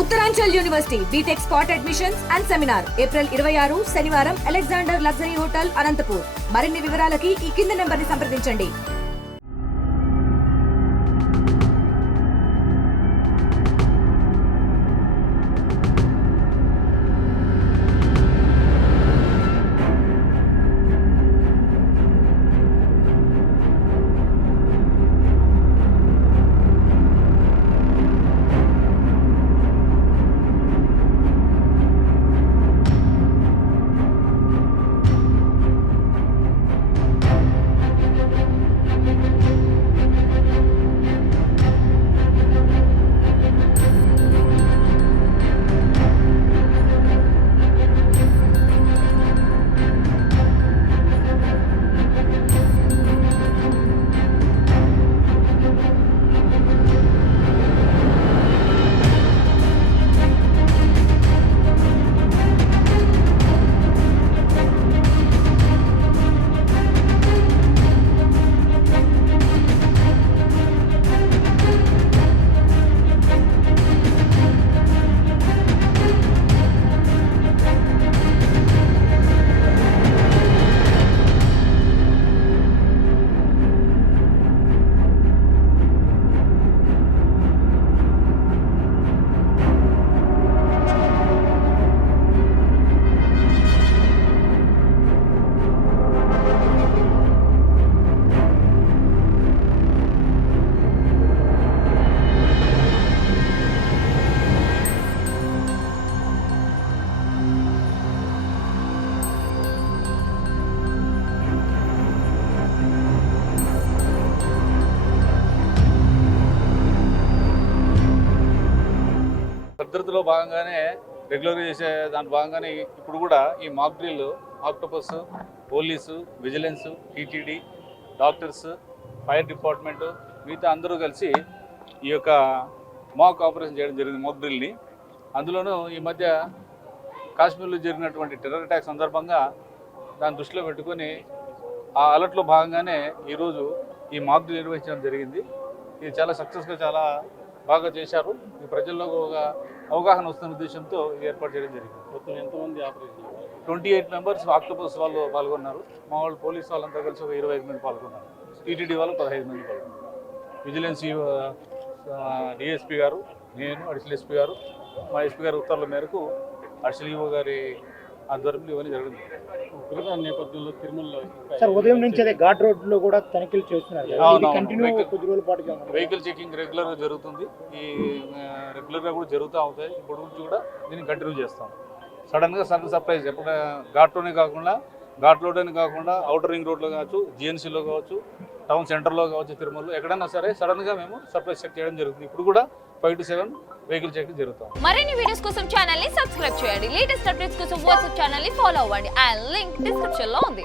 Uttaranchal university B Tech spot admissions and seminar April 26 శనివారం Alexander luxury hotel Anantapur. మరిన్ని వివరాలకి ఈ కింది నెంబర్ని సంప్రదించండి. భద్రతలో భాగంగానే రెగ్యులర్గా చేసే దాంట్లో భాగంగానే ఇప్పుడు కూడా ఈ mock drill octopus, police, vigilance, TTD, doctors, fire department మిగతా అందరూ కలిసి ఈ యొక్క మాక్ ఆపరేషన్ చేయడం జరిగింది, మాక్ డ్రిల్ని. అందులోనూ ఈ మధ్య కాశ్మీర్లో జరిగినటువంటి టెర్రర్ అటాక్ సందర్భంగా దాన్ని దృష్టిలో పెట్టుకొని ఆ అలర్ట్లో భాగంగానే ఈరోజు ఈ మాక్ డ్రిల్ నిర్వహించడం జరిగింది. ఇది చాలా సక్సెస్గా చాలా బాగా చేశారు. ఈ ప్రజల్లో ఒక అవగాహన వస్తున్న ఉద్దేశంతో ఏర్పాటు చేయడం జరిగింది. మొత్తం ఎంతమంది ఆపరేషన్? 28 మెంబర్స్ ఆక్టోపస్ వాళ్ళు పాల్గొన్నారు. మా వాళ్ళు పోలీస్ వాళ్ళంతా కలిసి ఒక 25 మంది పాల్గొన్నారు. టీటీడీ వాళ్ళు 15 మంది పాల్గొన్నారు. విజిలెన్స్ డిఎస్పీ గారు, నేను అడిషనల్ ఎస్పీ గారు, మా ఎస్పీ గారి ఉత్తర్వుల మేరకు అడిషనల్ ఈఓ గారి ఆధ్వర్యంలో ఇవన్నీ జరిగింది. నేపథ్యంలో తిరుమలలో సార్ ఉదయం నుంచి అదే ఘాట్ రోడ్ లో కూడా తనిఖీలు చేస్తున్నారు. వెహికల్ చెకింగ్ రెగ్యులర్గా జరుగుతుంది. ఈ రెగ్యులర్గా కూడా జరుగుతూ అవుతాయి. ఇప్పుడు నుంచి కూడా దీన్ని కంటిన్యూ చేస్తాం. సడన్గా సర్ప్రైజ్ ఎప్పుడు ఘాట్లోనే కాకుండా అవుటర్ రింగ్ రోడ్లో కావచ్చు, జిఎన్సీలో కావచ్చు, టౌన్ సెంటర్లో కావచ్చు, తిరుమలలో ఎక్కడైనా సరే సడన్గా మేము సర్ప్రైజ్ చెక్ చేయడం జరుగుతుంది. ఇప్పుడు కూడా 5 to 7 వెహికల్ చెక్ జరుగుతాం. మరిన్ని వీడియోస్ కోసం ఛానల్ ని సబ్స్క్రైబ్ చేయండి. లేటెస్ట్ అప్డేట్స్ కోసం వాట్సాప్ ఛానల్ ని ఫాలో అవ్వండి. ఆ లింక్ డిస్క్రిప్షన్ లో ఉంది.